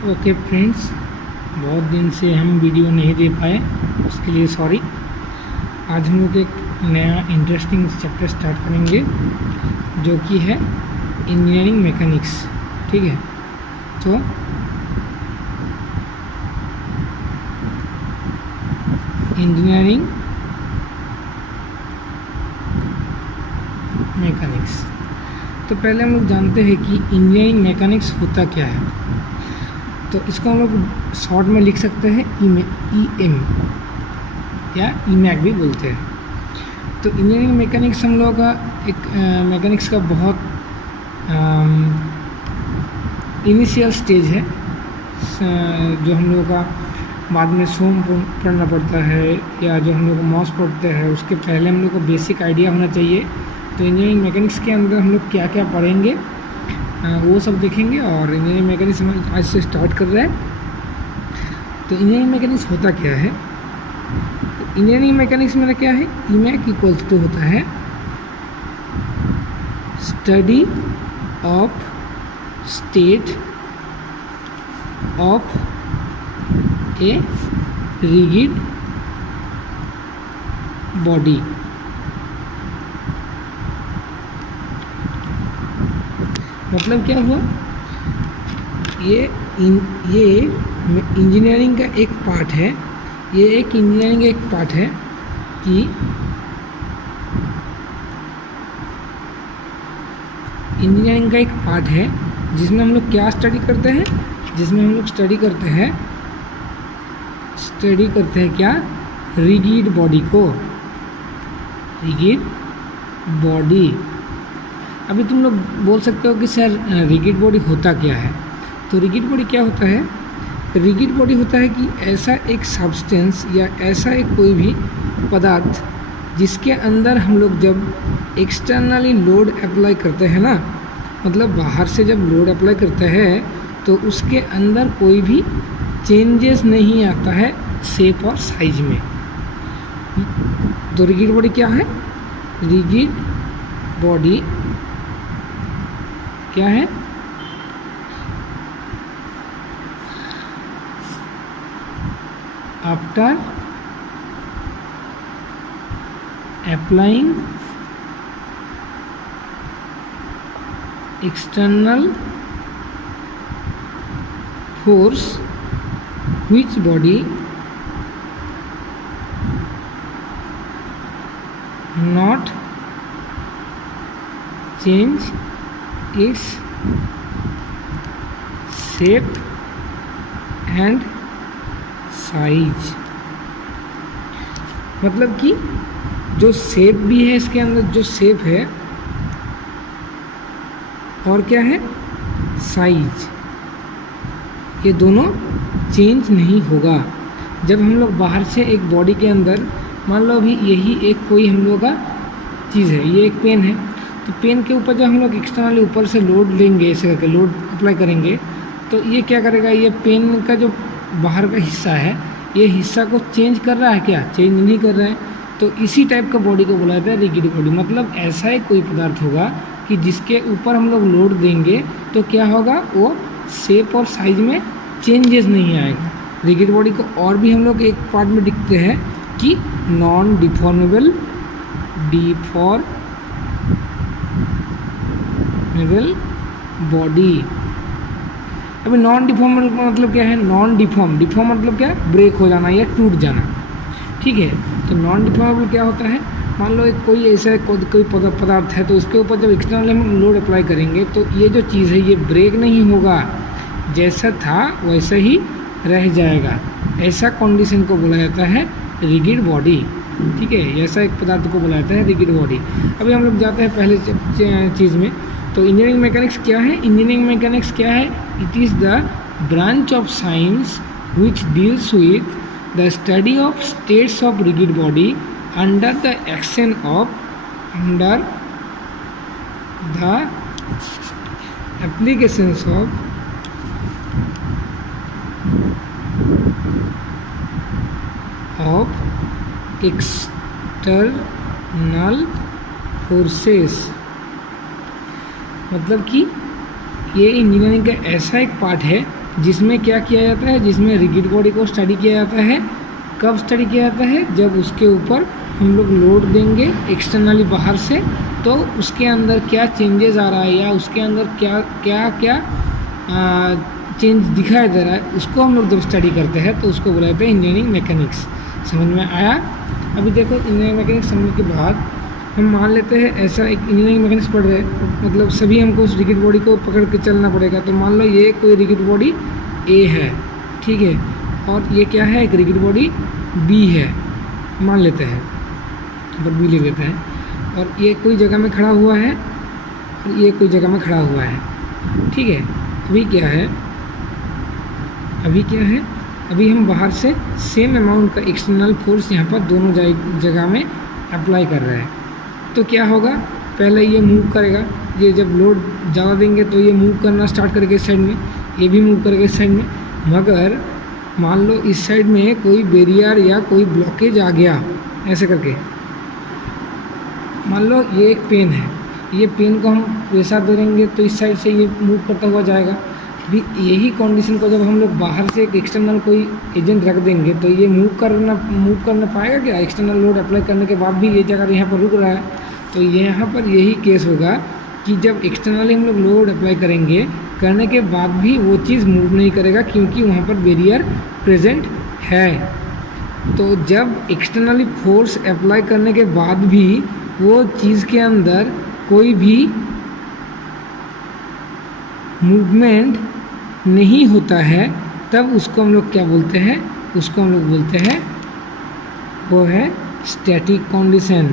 Okay friends, बहुत दिन से हम वीडियो नहीं दे पाए, उसके लिए सॉरी। आज हम लोग एक नया इंटरेस्टिंग चैप्टर स्टार्ट करेंगे जो कि है इंजीनियरिंग मैकेनिक्स। ठीक है, तो इंजीनियरिंग मैकेनिक्स। तो पहले हम लोग जानते हैं कि इंजीनियरिंग मैकेनिक्स होता क्या है। तो इसको हम लोग शॉर्ट में लिख सकते हैं EM या EMAC भी बोलते हैं। तो इंजीनियरिंग मैकेनिक्स हम लोगों का एक मैकेनिक्स का बहुत इनिशियल स्टेज है, जो हम लोगों का बाद में सोम पढ़ना पड़ता है या जो हम लोग मॉस पढ़ते हैं, उसके पहले हम लोग को बेसिक आइडिया होना चाहिए। तो इंजीनियरिंग मैकेनिक्स के अंदर हम लोग क्या क्या पढ़ेंगे वो सब देखेंगे। और इंजीनियरिंग मैकेनिक्स हम आज से स्टार्ट कर रहे हैं। तो इंजीनियरिंग मैकेनिक्स होता क्या है? इंजीनियरिंग मैकेनिक्स में क्या है? EMAC इक्वल्स टू होता है study of state of A rigid body. मतलब क्या हुआ? ये इंजीनियरिंग का एक पार्ट है। ये एक इंजीनियरिंग का एक पार्ट है कि इंजीनियरिंग का एक पार्ट है जिसमें हम लोग क्या स्टडी करते हैं? जिसमें हम लोग स्टडी करते हैं क्या? रिगिड बॉडी को, रिगिड बॉडी। अभी तुम लोग बोल सकते हो कि सर रिगिड बॉडी होता क्या है? तो रिगिड बॉडी क्या होता है? रिगिड बॉडी होता है कि ऐसा एक सब्सटेंस या ऐसा एक कोई भी पदार्थ जिसके अंदर हम लोग जब एक्सटर्नली लोड अप्लाई करते हैं ना, मतलब बाहर से जब लोड अप्लाई करते हैं तो उसके अंदर कोई भी चेंजेस नहीं आता है शेप और साइज में। तो रिगिड बॉडी क्या है? रिगिड बॉडी क्या है? After applying external force which body not change its shape and size। मतलब कि जो शेप भी है, इसके अंदर जो शेप है और क्या है? साइज, ये दोनों चेंज नहीं होगा। जब हम लोग बाहर से एक बॉडी के अंदर, मान लो अभी यही एक कोई हम लोग का चीज़ है, ये एक पेन है, तो पेन के ऊपर जब हम लोग एक्सटर्नली ऊपर से लोड लेंगे, ऐसे करके लोड अप्लाई करेंगे, तो ये क्या करेगा? ये पेन का जो बाहर का हिस्सा है, ये हिस्सा को चेंज कर रहा है क्या? चेंज नहीं कर रहा है। तो इसी टाइप का बॉडी को बोला जाता है रिगिड बॉडी। मतलब ऐसा ही कोई पदार्थ होगा कि जिसके ऊपर हम लोग लोड देंगे तो क्या होगा? वो शेप और साइज में चेंजेस नहीं आएगा। रिगिड बॉडी को और भी हम लोग एक पार्ट में दिखते हैं कि नॉन डिफॉर्मेबल बॉडी। अभी नॉन डिफॉर्मेबल का मतलब क्या है? नॉन डिफॉर्म मतलब क्या? ब्रेक हो जाना या टूट जाना। ठीक है, तो नॉन डिफॉर्मेबल क्या होता है? मान लो एक कोई ऐसा कोई पदार्थ है, तो उसके ऊपर जब एक्सटर्नल हम लोड अप्लाई करेंगे तो ये जो चीज़ है ये ब्रेक नहीं होगा, जैसा था वैसा ही रह जाएगा। ऐसा कंडीशन को बोला जाता है रिगिड बॉडी। ठीक है, ऐसा एक पदार्थ को बोला जाता है रिगिड बॉडी। अभी हम लोग जाते हैं पहले चीज़ में। तो इंजीनियरिंग मैकेनिक्स क्या है? इंजीनियरिंग मैकेनिक्स क्या है? It is the branch of science which deals with the study of states of rigid body under the action of the applications of external forces. मतलब कि ये इंजीनियरिंग का ऐसा एक पार्ट है जिसमें क्या किया जाता है, जिसमें रिगिड बॉडी को स्टडी किया जाता है। कब स्टडी किया जाता है? जब उसके ऊपर हम लोग लोड देंगे एक्सटर्नली बाहर से, तो उसके अंदर क्या चेंजेस आ रहा है या उसके अंदर क्या क्या क्या चेंज दिखाई दे रहा है, उसको हम लोग जब स्टडी करते हैं तो उसको बोला जाता है इंजीनियरिंग मैकेनिक्स। समझ में आया? अभी देखो इंजीनियरिंग मैकेनिक्स समझने के बाद हम मान लेते हैं ऐसा एक इंजीनियरिंग मैकेनिक्स पढ़ रहे हैं, मतलब सभी हमको उस रिगिड बॉडी को पकड़ के चलना पड़ेगा। तो मान लो ये कोई रिगिड बॉडी ए है, ठीक है, और ये क्या है, एक रिगिड बॉडी बी है, मान लेते हैं, पर बी लिख देते हैं, और ये कोई जगह में खड़ा हुआ है और ये कोई जगह में खड़ा हुआ है, ठीक है। अभी क्या है, अभी हम बाहर से सेम अमाउंट का एक्सटर्नल फोर्स यहाँ पर दोनों जगह में अप्लाई कर रहे हैं। तो क्या होगा, पहले ये मूव करेगा, ये जब लोड ज़्यादा देंगे तो ये मूव करना स्टार्ट करेगा इस साइड में, ये भी मूव करेगा इस साइड में। मगर मान लो इस साइड में कोई बैरियर या कोई ब्लॉकेज आ गया, ऐसे करके मान लो ये एक पेन है, ये पेन को हम प्रेशर दे देंगे तो इस साइड से ये मूव करता हुआ जाएगा। भी यही कंडीशन को जब हम लोग बाहर से एक एक्सटर्नल कोई एजेंट रख देंगे तो ये मूव करना पाएगा क्या? एक्सटर्नल लोड अप्लाई करने के बाद भी ये जगह यहाँ पर रुक रहा है। तो यहाँ पर यही केस होगा कि जब एक्सटर्नली हम लोग लोड अप्लाई करने के बाद भी वो चीज़ मूव नहीं करेगा, क्योंकि वहाँ पर बैरियर प्रेजेंट है। तो जब एक्सटर्नली फोर्स अप्लाई करने के बाद भी वो चीज़ के अंदर कोई भी मूवमेंट नहीं होता है, तब उसको हम लोग क्या बोलते हैं? उसको हम लोग बोलते हैं, वो है स्टैटिक कंडीशन।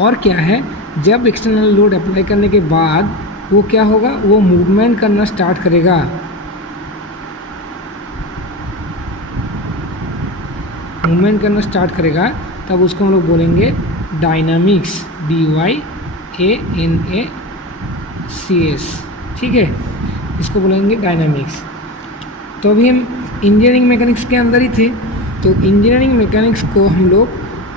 और क्या है, जब एक्सटर्नल लोड अप्लाई करने के बाद वो क्या होगा, वो मूवमेंट करना स्टार्ट करेगा। मूवमेंट करना स्टार्ट करेगा तब उसको हम लोग बोलेंगे डायनामिक्स, DYANACS, ठीक है, इसको बोलेंगे डायनामिक्स। तो अभी हम इंजीनियरिंग मैकेनिक्स के अंदर ही थे, तो इंजीनियरिंग मैकेनिक्स को हम लोग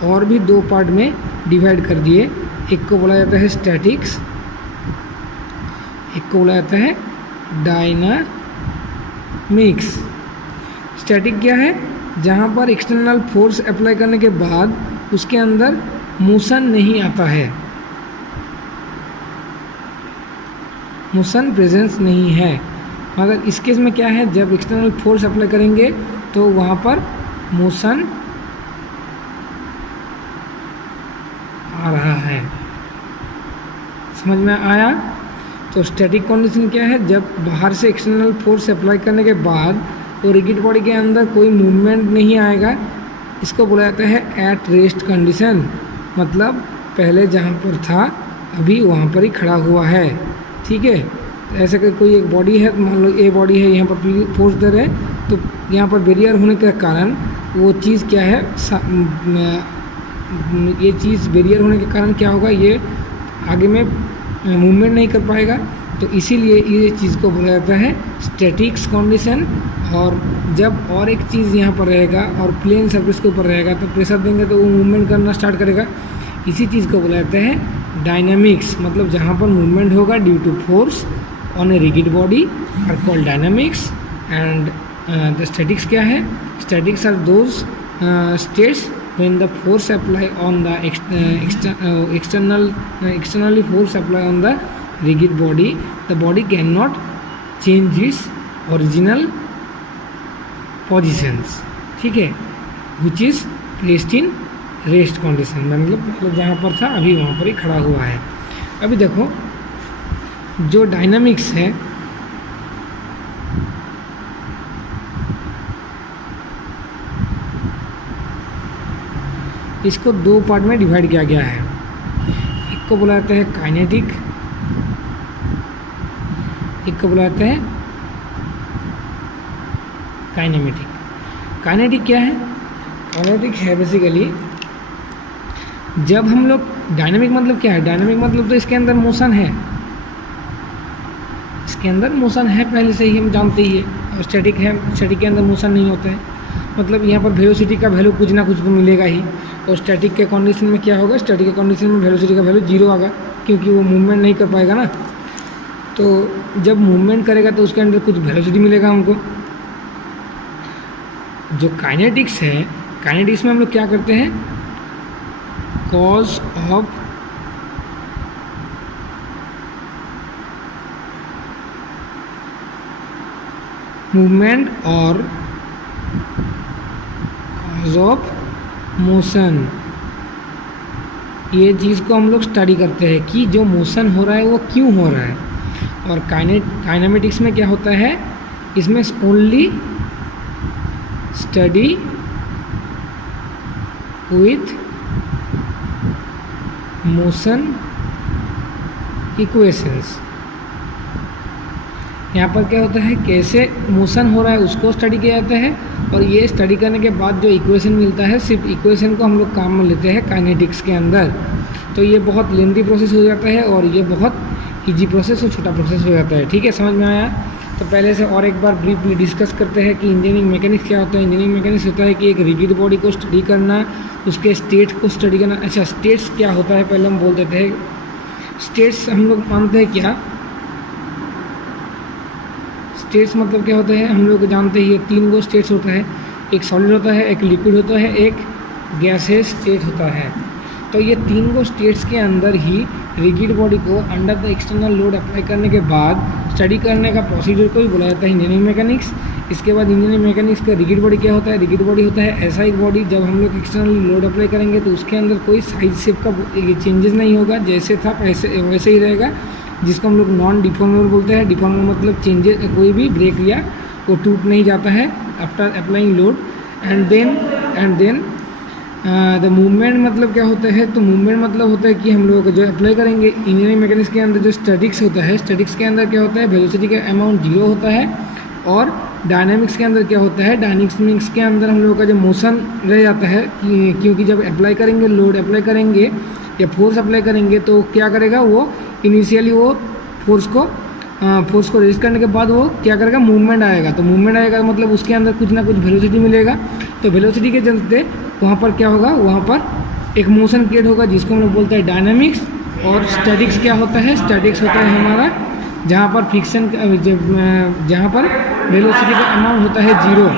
और भी दो पार्ट में डिवाइड कर दिए। एक को बोला जाता है स्टैटिक्स, एक को बोला जाता है डायनामिक्स। स्टैटिक क्या है? जहाँ पर एक्सटर्नल फोर्स अप्लाई करने के बाद उसके अंदर मोशन नहीं आता है, मोशन प्रेजेंस नहीं है। मगर इस केस में क्या है, जब एक्सटर्नल फोर्स अप्लाई करेंगे तो वहाँ पर मोशन आ रहा है। समझ में आया? तो स्टैटिक कंडीशन क्या है, जब बाहर से एक्सटर्नल फोर्स अप्लाई करने के बाद तो रिगिड बॉडी के अंदर कोई मूवमेंट नहीं आएगा, इसको बोला जाता है एट रेस्ट कंडीशन। मतलब पहले जहाँ पर था अभी वहाँ पर ही खड़ा हुआ है, ठीक है। ऐसे कि कोई एक बॉडी है, मान लो ए बॉडी है, यहाँ पर फोर्स दे रहे हैं, तो यहाँ पर बैरियर होने के कारण वो चीज़ क्या है, ये चीज़ बैरियर होने के कारण क्या होगा, ये आगे में मूवमेंट नहीं कर पाएगा। तो इसीलिए ये चीज़ को बोला जाता है स्टैटिक्स कंडीशन। और जब और एक चीज़ यहाँ पर रहेगा और प्लेन सरफेस के ऊपर रहेगा तो प्रेशर देंगे तो वो मूवमेंट करना स्टार्ट करेगा। इसी चीज़ को बोला जाता है डायनामिक्स। मतलब जहाँ पर मूवमेंट होगा due to force on a rigid body are called dynamics. And the statics क्या है? Statics are those states when the force apply on the externally force apply on the rigid body, the body cannot change its original positions, ठीक है, which is placed in rest condition। मतलब जहाँ पर था अभी वहाँ पर ही खड़ा हुआ है। अभी देखो जो डायनामिक्स है, इसको दो पार्ट में डिवाइड किया गया है। एक को बोला जाता है काइनेटिक, एक को बोला जाता है काइनेमेटिक। काइनेटिक क्या है? काइनेटिक है बेसिकली जब हम लोग, डायनामिक मतलब क्या है? डायनामिक मतलब तो इसके अंदर मोशन है, इसके अंदर मोशन है पहले से ही हम जानते ही है। और स्टैटिक है, स्टैटिक के अंदर मोशन नहीं होता है। मतलब यहाँ पर वेलोसिटी का वैल्यू कुछ ना कुछ तो मिलेगा ही। और स्टैटिक के कंडीशन में क्या होगा? स्टैटिक के कंडीशन में वेलोसिटी का वैल्यू जीरो आएगा, क्योंकि वो मूवमेंट नहीं कर पाएगा ना। तो जब मूवमेंट करेगा तो उसके अंदर कुछ वेलोसिटी मिलेगा हमको। जो काइनेटिक्स है, काइनेटिक्स में हम लोग क्या करते हैं, कॉज ऑफ मूवमेंट और कॉज ऑफ मोशन, ये चीज़ को हम लोग स्टडी करते हैं कि जो मोशन हो रहा है वो क्यों हो रहा है। और काइनेमेटिक्स में क्या होता है, इसमें only study with motion equations. यहाँ पर क्या होता है, कैसे मोशन हो रहा है उसको स्टडी किया जाता है, और ये स्टडी करने के बाद जो इक्वेशन मिलता है, सिर्फ इक्वेशन को हम लोग काम में लेते हैं काइनेटिक्स के अंदर। तो ये बहुत लेंथी प्रोसेस हो जाता है और ये बहुत इजी प्रोसेस और छोटा प्रोसेस हो जाता है। ठीक है, समझ में आया? तो पहले से और एक बार ब्रीफली डिस्कस करते हैं कि इंजीनियरिंग मैकेनिक्स क्या होता है। इंजीनियरिंग मैकेनिक्स होता है कि एक रिजिड बॉडी को स्टडी करना, उसके स्टेट को स्टडी करना। अच्छा, स्टेट्स क्या होता है पहले हम बोल देते हैं। स्टेट्स हम लोग मानते हैं क्या, स्टेट्स मतलब क्या होता है, हम लोग जानते ही 3 गो स्टेट्स होता है, एक सॉलिड होता है, एक लिक्विड होता है, एक गैसेस स्टेट होता है। तो ये 3 गो स्टेट्स के अंदर ही रिजिड बॉडी को under the external load apply करने के बाद स्टडी करने का प्रोसीजर को ही बोला जाता है इंजीनियरिंग मैकेनिक्स। इसके बाद इंजीनियरिंग मैकेनिक्स का रिजिड बॉडी क्या होता है, रिजिड बॉडी होता है ऐसा एक बॉडी जब हम लोग एक्सटर्नल लोड अप्लाई करेंगे तो उसके अंदर कोई साइज शेप का चेंजेस नहीं होगा, जैसे था वैसे ही रहेगा, जिसको हम लोग नॉन डिफॉर्मेबल बोलते हैं। डिफॉर्मेबल मतलब चेंजेस, कोई भी ब्रेक या वो टूट नहीं जाता है after applying load. And then the movement मतलब क्या होता है, तो मूवमेंट मतलब होता है कि हम लोग जो अप्लाई करेंगे इंजीनियरिंग मैकेनिक्स के अंदर जो स्टैटिक्स होता है, स्टैटिक्स के अंदर क्या होता है, वेलोसिटी का अमाउंट 0 होता है। और डायनामिक्स के अंदर क्या होता है, डायनामिक्स के अंदर हम लोगों का जो मोशन रह जाता है, क्योंकि जब अप्लाई करेंगे, लोड अप्लाई करेंगे या फोर्स अप्लाई करेंगे तो क्या करेगा, वो इनिशियली वो फोर्स को रेस्ट करने के बाद वो क्या करेगा, मूवमेंट आएगा। तो मूवमेंट आएगा मतलब उसके अंदर कुछ ना कुछ वेलोसिटी मिलेगा। तो वेलोसिटी के चलते वहाँ पर क्या होगा, वहाँ पर एक मोशन क्रिएट होगा जिसको हम लोग बोलते हैं डायनामिक्स। और स्टैटिक्स क्या होता है, स्टैटिक्स होता है हमारा जहाँ पर फ्रिक्शन, जहाँ पर वेलोसिटी का अमाउंट होता है 0।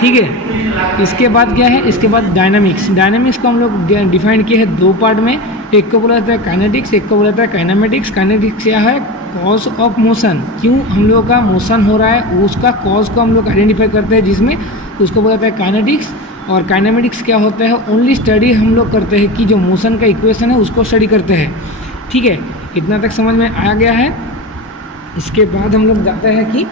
ठीक है, इसके बाद क्या है, इसके बाद डायनामिक्स। डायनामिक्स को हम लोग डिफाइन किए हैं 2 पार्ट में, एक को बोला जाता है काइनेटिक्स, एक को बोला जाता है काइनेमेटिक्स। काइनेटिक्स क्या है, कॉज ऑफ मोशन, क्यों हम लोग का मोशन हो रहा है उसका कॉज को हम लोग आइडेंटिफाई करते हैं, जिसमें उसको बोला जाता है काइनेटिक्स। और काइनेमेटिक्स क्या होता है, ओनली स्टडी हम लोग करते हैं कि जो मोशन का इक्वेशन है उसको स्टडी करते हैं। ठीक है, इतना तक समझ में आ गया है। इसके बाद हम लोग जाते हैं कि